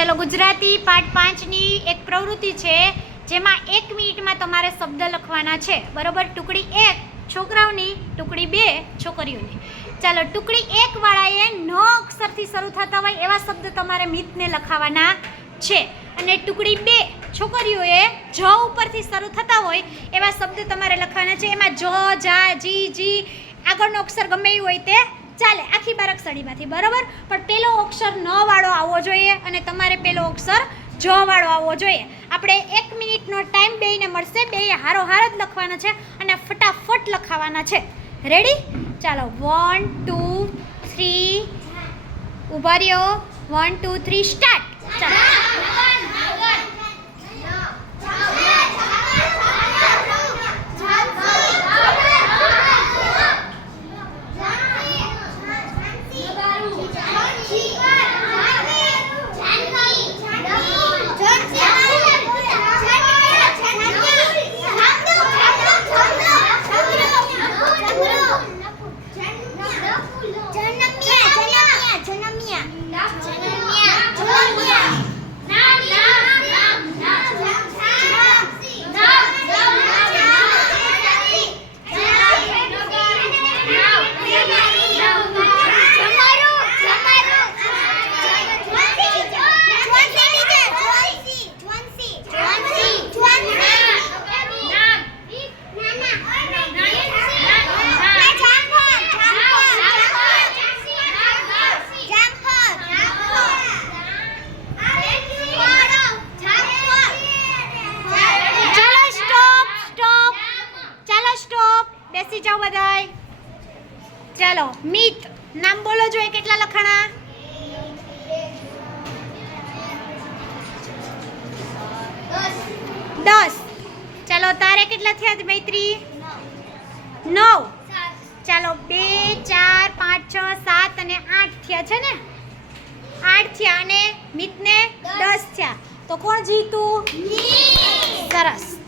ચલો ગુજરાતી પાઠ પાંચની એક પ્રવૃત્તિ છે, જેમાં એક મિનિટમાં તમારે શબ્દ લખવાના છે. બરોબર? ટુકડી એક, છોકરાઓની, ટુકડી બે, છોકરીઓની. ચાલો, ટુકડી એક વાળાએ ન અક્ષરથી શરૂ થતા હોય એવા શબ્દ તમારે મિતને લખાવાના છે. અને ટુકડી બે, છોકરીઓએ જ ઉપરથી શરૂ થતા હોય એવા શબ્દ તમારે લખવાના છે. એમાં જ, જા, જી જી, આગળનો અક્ષર ગમે હોય તે ચાલે. અક્ષરીમાંથી બરાબર? પણ પેલો અક્ષર ન વાળો આવવો જોઈએ અને તમારે પેલો અક્ષર જ વાળો આવવો જોઈએ. આપણે એક મિનિટનો ટાઈમ બેયને મળશે બે હારો હાર જ લખવાના છે અને ફટાફટ લખાવાના છે. રેડી ચાલો વન ટુ થ્રી ઊભા રહ્યો. વન ટુ થ્રી સ્ટાર્ટ ચાલો બેસી જાઓ બધાય. ચાલો મિત નામ બોલો જોઈએ કેટલા લખાણા? દસ. ચાલો તારે કેટલા થયા મૈત્રી? નવ. ચાલો બે ચાર પાંચ છ સાત અને આઠ થયા છે ને? આઠ થયા અને મિતને દસ થયા. તો કોણ જીતું? સરસ.